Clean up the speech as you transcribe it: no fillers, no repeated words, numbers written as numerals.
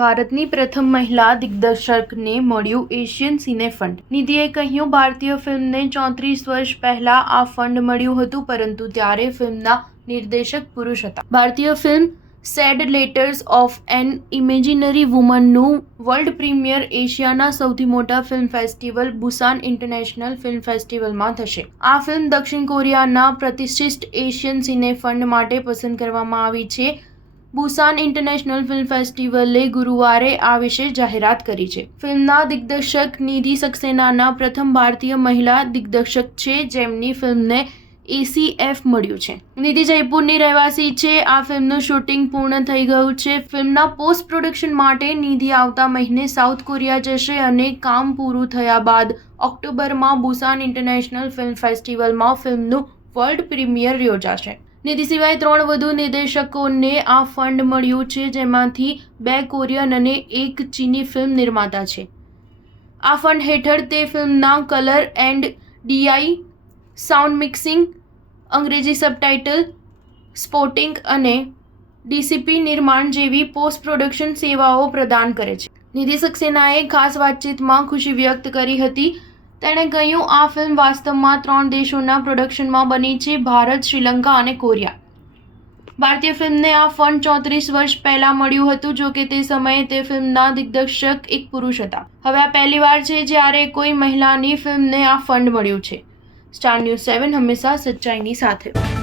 ભારતની પ્રથમ મહિલા દિગ્દર્શકને મળ્યું એશિયન સિને ફંડ. નિધિએ કહ્યું, ભારતીય ફિલ્મને 34 વર્ષ પહેલા આ ફંડ મળ્યું હતું, પરંતુ ત્યારે ફિલ્મના નિર્દેશક પુરુષ હતા. ભારતીય film sad letters of an imaginary વુમનનું વર્લ્ડ પ્રીમિયર એશિયાના સૌથી મોટા film festival Busan international film ફેસ્ટિવલમાં થશે. આ ફિલ્મ દક્ષિણ કોરિયાના પ્રતિષ્ઠિત એશિયન સિને ફંડ માટે પસંદ કરવામાં આવી છે. બુસાન ઇન્ટરનેશનલ ફિલ્મ ફેસ્ટિવલે ગુરુવારે આ વિશે જાહેરાત કરી છે. ફિલ્મના દિગ્દર્શક નિધિ સક્સેનાના પ્રથમ ભારતીય મહિલા દિગ્દર્શક છે જેમની ફિલ્મને ACF મળ્યું છે. નિધિ જયપુરની રહેવાસી છે. આ ફિલ્મનું શૂટિંગ પૂર્ણ થઈ ગયું છે. ફિલ્મના પોસ્ટ પ્રોડક્શન માટે નિધિ આવતા મહિને સાઉથ કોરિયા જશે અને કામ પૂરું થયા બાદ ઓક્ટોબરમાં બુસાન ઇન્ટરનેશનલ ફિલ્મ ફેસ્ટિવલમાં ફિલ્મનું વર્લ્ડ પ્રીમિયર યોજાશે. નિધિ સિવાય 3 વધુ નિર્દેશકોને આ ફંડ મળ્યું છે, જેમાંથી 2 કોરિયન અને 1 ચીની ફિલ્મ નિર્માતા છે. આ ફંડ હેઠળ તે ફિલ્મના colour and DI, sound mixing, અંગ્રેજી સબટાઇટલ, સ્પોટિંગ અને DCP નિર્માણ જેવી પોસ્ટ પ્રોડક્શન સેવાઓ પ્રદાન કરે છે. નિધિ સક્સેનાએ ખાસ વાતચીતમાં ખુશી વ્યક્ત કરી હતી. તેણે કહ્યું, આ ફિલ્મ વાસ્તવમાં 3 દેશોના પ્રોડક્શનમાં બની છે, ભારત, શ્રીલંકા અને કોરિયા. ભારતીય ફિલ્મને આ ફંડ 34 વર્ષ પહેલા મળ્યું હતું, જો કે તે સમયે તે ફિલ્મના દિગ્દર્શક એક પુરુષ હતા. હવે આ પહેલીવાર છે જ્યારે કોઈ મહિલાની ફિલ્મને આ ફંડ મળ્યું છે. સ્ટાર ન્યૂઝ 7 હંમેશા સચ્ચાઈની સાથે.